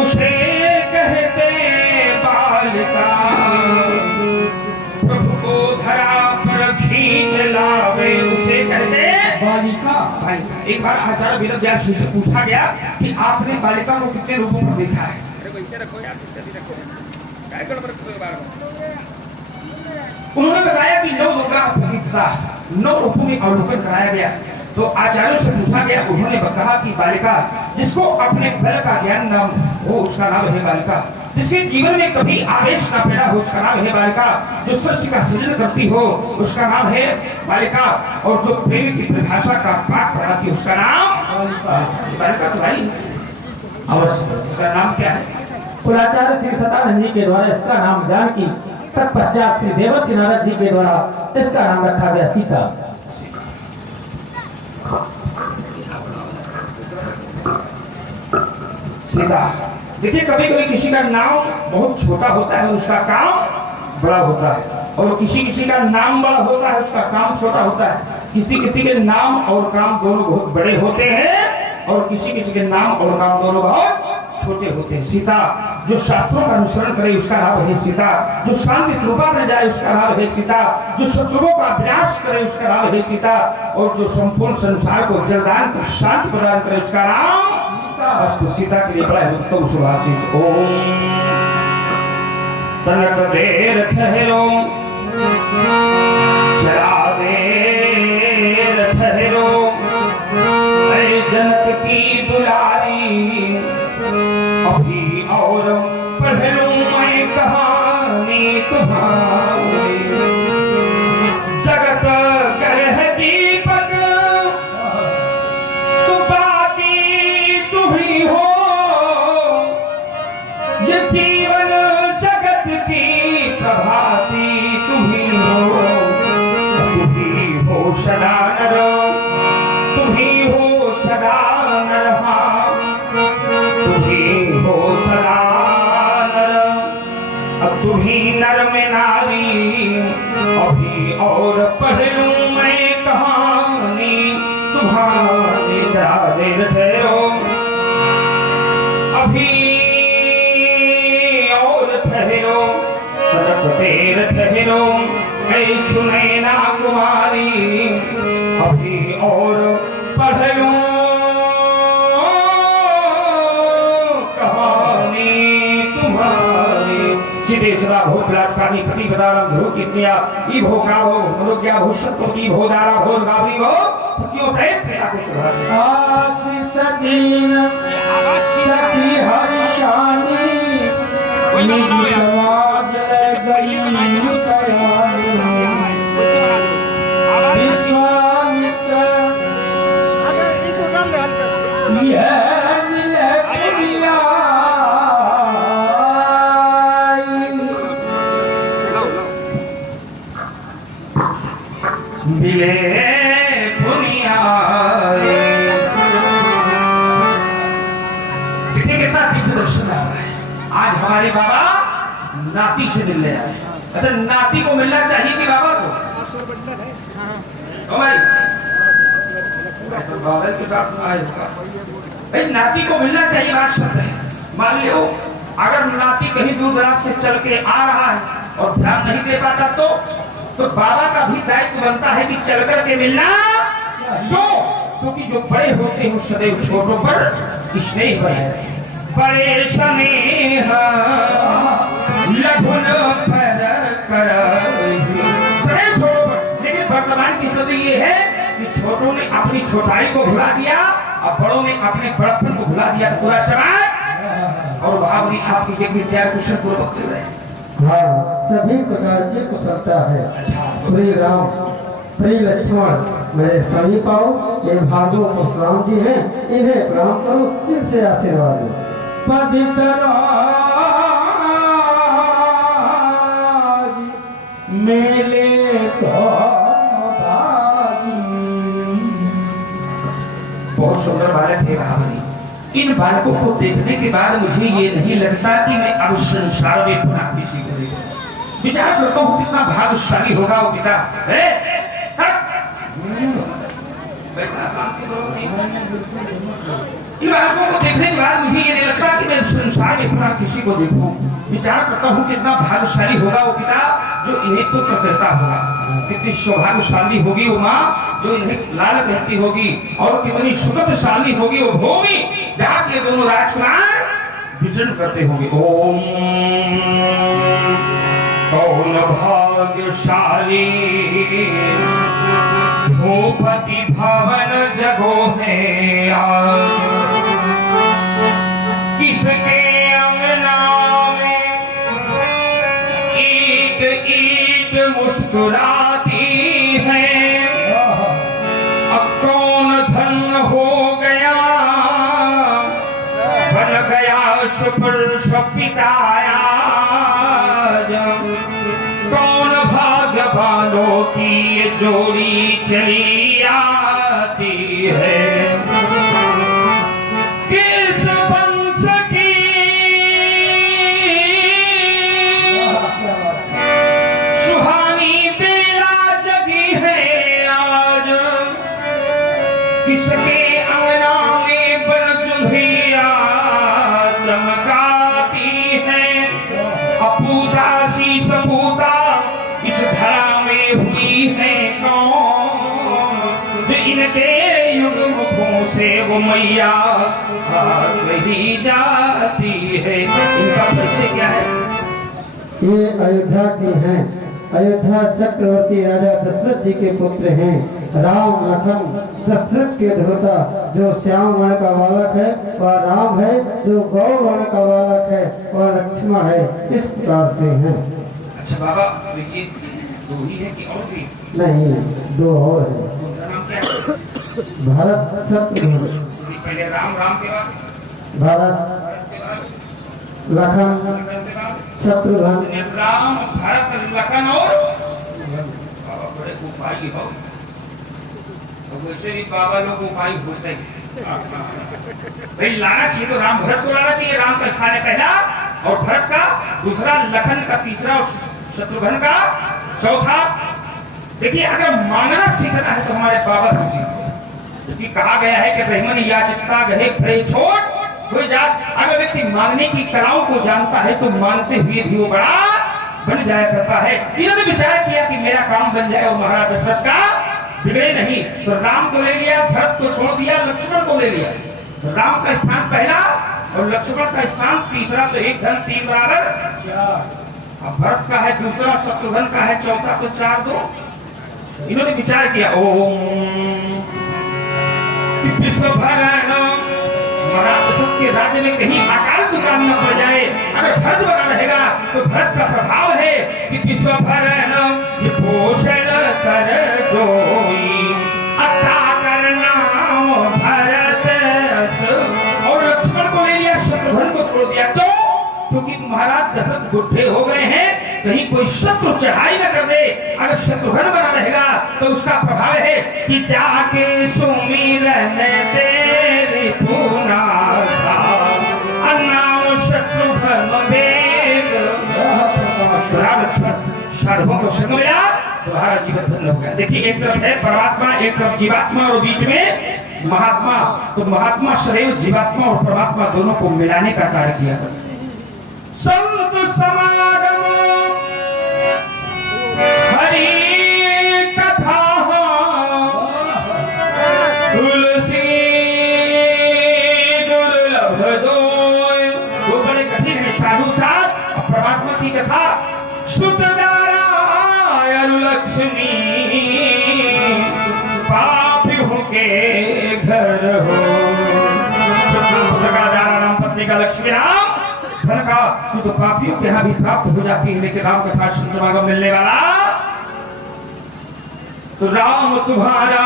उसे कहते बालिका, प्रभु को धरा पर खींच लावे उसे कहते बालिका। एक बार आचार्य वेद व्यास जी से पूछा गया कि आपने बालिका को कितने रूपों में देखा है? उन्होंने बताया कि 9 रूपों में अवलोकन कराया गया। तो आचार्यों से पूछा गया, उन्होंने कहा कि बालिका जिसको अपने बल का ज्ञान न हो उसका नाम है बालिका, जिसके जीवन में कभी आवेश न पैदा हो उसका नाम है बालिका, जो सृष्टि का सृजन करती हो उसका नाम है बालिका, और जो प्रेम की परिभाषा का पाठ पढ़ाती है उसका नाम बालिका। तो भाई अवश्य इसका नाम क्या है? कुलाचार्य श्री सतानंद जी के द्वारा इसका नाम जानकी, तत्पश्चात श्री देवर्षि नारद जी के द्वारा इसका नाम रखा गया सीता। सीता। देखिए कभी कभी किसी का नाम बहुत छोटा होता है उसका काम बड़ा होता है, और किसी का नाम बड़ा होता है उसका काम छोटा होता है। किसी के नाम और काम दोनों बहुत बड़े होते हैं, और किसी के नाम और काम दोनों बहुत छोटे होते हैं। सीता जो शास्त्रों का अनुसरण करे उसका नाम है सीता, जो शांति स्वरूपा में जाए उसका नाम है सीता, जो शत्रुओं का विनाश करे उसका नाम है सीता, और जो संपूर्ण संसार को जलदान कर शांति प्रदान करे उसका नाम अस्तु। सीता के लिए बड़ा उत्तम शुभाशीष। ओम तनक देर ठहरो चला देर ठहरो, जनक की दुलारी अभी और पढ़ लूं मैं कहानी तुम्हारी। जगत ग्रह दीपक तू बाकी तू भी हो, ये जीवन जगत की प्रभाती तू ही हो सदा नर, तू ही हो सदा नरहा, हो सदा नर, अब तुम्ही नर में नारी अभी और पढ़ लूं मैं कहानी तुम्हारी। जरा देर ठहरो अभी और ठहरो, तनक देर ठहरो मैं सुने ना कुमारी, अभी और पढ़ लूं देशरा भोग राजकानी प्रति बदारम ध्रुव कितनिया ई भोगा हो मनुज्ञा भूषत्व की भोदारा भोग गावरी हो सखियों सहित से आकुश भाषा आज सतीन सखी हरिशानी निज समाज गई सयानी, विश्वामित्र यह मिले प्रिया मिले दुनिया। देखिए कितना दिव्य दर्शन है। आज हमारे बाबा नाती से मिलने आए। अच्छा नाती को मिलना चाहिए कि बाबा को? हमारी बाबा के साथ आए भाई नाती को मिलना चाहिए। बात शब्द है। मान लो अगर नाती कहीं दूर दराज से चल के आ रहा है और ध्यान नहीं दे पाता तो बाबा का भी दायित्व बनता है कि चल करके मिलना तो, क्योंकि जो बड़े होते हैं सदैव छोटों पर स्नेह बड़े स्नेह लघुन पर सदैव छोटों पर। लेकिन वर्तमान की स्थिति ये है कि छोटों ने अपनी छोटाई को भुला दिया और बड़ों ने अपने बड़प्पन को भुला दिया। पूरा समाज और भावनी आपकी एक विद्या कुशल पूर्वक चल रहे हैं। हाँ, सभी प्रकार की कुशलता है। प्रिय राम प्रिय लक्ष्मण मेरे समीप आओ। ये भादो परशुराम जी हैं, इन्हें प्रणाम करो, इनसे आशीर्वाद लो। मेले बहुत सुंदर बालक है भावनी। इन बालकों को देखने के बाद मुझे ये नहीं लगता कि मैं अब संसार में पुनः किसी को देखूं। विचार करता हूँ कितना भाग्यशाली होगा वो पिता। इन बालकों को देखने के बाद मुझे ये नहीं लगता कि मैं संसार यहाँ किसी को देखूं, विचार करता हूँ कितना भाग्यशाली होगा वो पिता जो इन्हें पुत्र करता होगा, कितनी सौभाग्यशाली होगी वो माँ जो इन्हें लाल करती होगी, और कितनी सुगतशाली होगी वो भूमि जहाँ से दोनों राजकुमार विचरण करते होंगे। ओम कौन भाग्यशाली भूपति भवन जगो है आज, किसके अंगना में ईट ईट मुस्कुराती है, अब कौन धन हो गया बन गया सुपुरुष पिताया, कौन भाग्यवानों की ये जोड़ी चली आती है, किस वंश की सुहानी बेला जगी है आज, किसके अंगना में बन चुल्हिया चमकाती है, अपूदासी सपूता इस धरा में हुई है कौन, जो इनके युग मुखों से वो मैया भाग रही जाती है। इनका परिचय क्या है? ये अयोध्या के हैं, अयोध्या चक्रवर्ती राजा दशरथ जी के पुत्र हैं। राम लखन दशरथ के धोता, जो श्याम वर्ण का बालक है वह राम है, जो गौर वर्ण का बालक है वह लक्ष्मण है। इस प्रकार से हैं। अच्छा बाबा, ये दो ही है कि और भी? नहीं, दो और है। उनका नाम क्या है? भरत शत्रुघ्न। पहले राम, राम के बाद भरत, के बाद लखन, लखन के बाद शत्रुघ्न। राम, भरत, लखन और बाबा बड़े उपाय हो, वैसे भी बाबा लोग उपाय होते हैं। भाई लाना चाहिए तो राम भरत को लाना चाहिए, राम का स्थान है पहला और भरत का दूसरा, लखन का तीसरा और शत्रुघ्न का चौथा। देखिए अगर मांगना सीखना है तो हमारे बाबा से सीखो, क्योंकि कहा गया है कि ब्राह्मण याचकता गहे भरे छोट हो जात। अगर व्यक्ति मांगने की कलाओं को जानता है तो मांगते हुए भी वो बड़ा बन जाया करता है। इन्होंने विचार किया कि मेरा काम बन जाए और महाराज दशरथ का बिगड़े नहीं, तो राम को ले लिया, भरत को छोड़ दिया, लक्ष्मण को ले लिया। राम का स्थान पहला और लक्ष्मण का स्थान तीसरा, तो एक धन तीन बराबर। अब भरत का है दूसरा, शत्रुघ्न का है चौथा, तो 4-2। इन्होंने विचार किया ओम विश्व महाराज के राज्य में कहीं अकाल दुकान न पड़ जाए। अगर भरत बना रहेगा तो भरत का प्रभाव है कि विश्व पोषण कर जोई अता करना भरत, और लक्ष्मण को ले लिया, शत्रुघ्न को छोड़ दिया। तो क्योंकि महाराज दशरथ बुढ़े हो गए हैं, कहीं कोई शत्रु चढ़ाई न कर दे। अगर शत्रुघ्न बना रहेगा तो उसका प्रभाव है कि जाके सुमिरन तेरी पुनासा अन्नाम शत्रुघ्न वेग, शार्दों को शत्रु मिला तो हमारा जीवन धन्य हो गया। देखिए एक तरफ है परमात्मा, एक तरफ जीवात्मा और बीच में महात्मा। तो महात्मा शरीर जीवात्मा और परमात्मा दोनों को मिलाने का कार्य किया करते हैं। संत समागम हरि कथा तुलसी दुर्लभ दोय, वो बड़े कठिन है। साधु साथ और परमात्मा की कथा सुत नारायण लक्ष्मी पापियों के घर हो। नाम पत्नी का लक्ष्मी राम, धन का तो पापियों के यहाँ भी प्राप्त हो जाती है, लेकिन राम के साथ समागम मिलने वाला तो राम तुम्हारा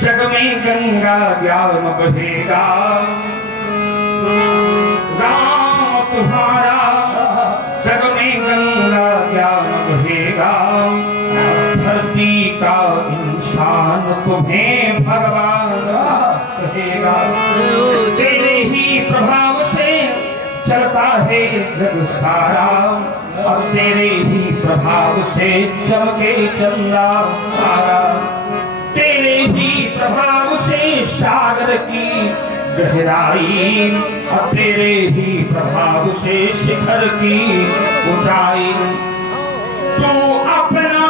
जग में गंगा ज्ञान बहेगा। राम तुम्हारा जग में गंगा ज्ञान बहेगा, धरती का इंसान तुम्हें भगवान कहेगा। तेरे ही प्रभाव से चलता है जग सारा, और तेरे ही प्रभाव से चमके चंदा तारा। तेरे ही प्रभाव से सागर की गहराई और तेरे ही प्रभाव से शिखर की ऊंचाई। तू अपना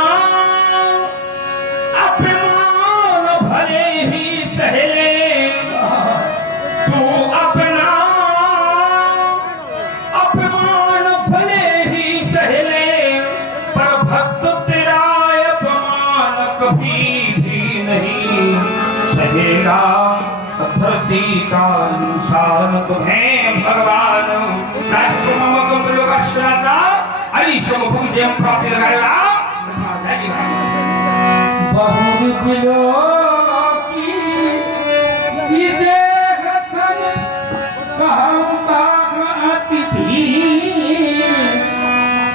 अपमान भले ही सह ले, तू अपना अपमान भले ही सह ले, पर भक्त तेरा अपमान कभी भी नहीं सहेगा। धरती का इंसान तुम्हें भगवान मुखम जयम प्राप्ति लगाएगा। बहुविधों की देख सन कहूं बाघ अतिथि,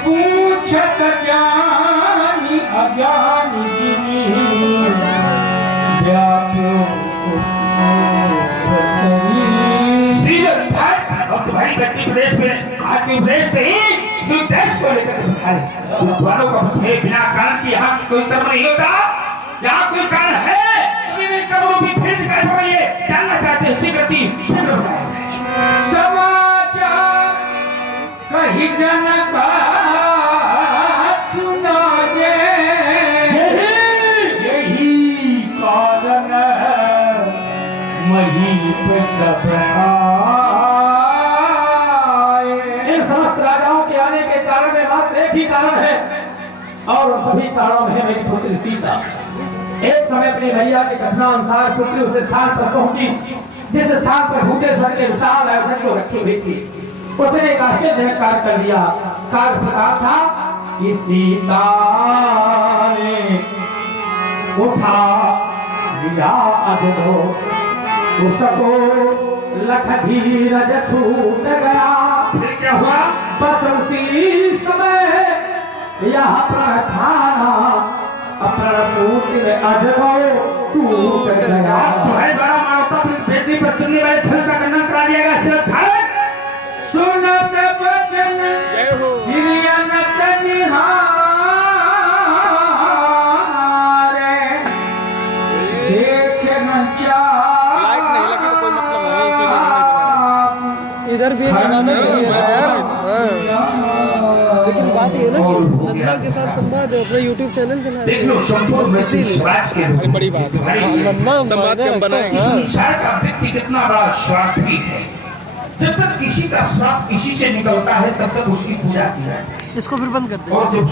पूछत जानी अजानी जिनी, तुम्हारी गति प्रदेश में आज के प्रदेश पे ही इसी देश को लेकर दोनों को बिना कारण की यहाँ कोई कर्म नहीं होता। यहाँ कोई कारण है कर्मों की भेंट दिखाई पड़ रही है, जानना चाहते हैं इसी गति समाचार कही जनता सुनाए, यही कारण मही सब समस्त राजाओं के आने के कारण में मात्र एक ही कारण है, और सभी कारणों में है मेरी पुत्री सीता। एक समय अपनी भैया के कथना अनुसार पुत्री उस स्थान पर पहुंची जिस स्थान पर भूतेश्वर के विशाल आयोजन को रखी हुई थी। उसने एक आश्चर्यजनक कार्य कर दिया। कार्य प्रकार था कि सीता ने उठा लिया अजगो, उसको लख धीरज छूट गया। फिर क्या हुआ? बस उसी समय यह प्रार्थना अप्रणपूर्ति में अजगो टूट गया। तुम्हारे द्वारा मानवता बेटी पर चलने वाले धनुष का खंडन करा दिया गया। सुनत वचन हिरियनत निहारे, देखे न लाइट नहीं लगी तो कोई मतलब है, इसीलिए इधर भी लगाना चाहिए यार। लेकिन बात ये ना कि नंदा के साथ संवाद है, अपना यूट्यूब चैनल चला देख लो संपूर्ण स्वराज के बड़ी बात है। संवाद क्यों बनाएगा? संसार का व्यक्ति कितना बड़ा स्वार्थी है। जब तक किसी का स्वार्थ किसी से निकलता है तब तक उसकी पूजा की जाती है। इसको फिर बंद कर दे। और जब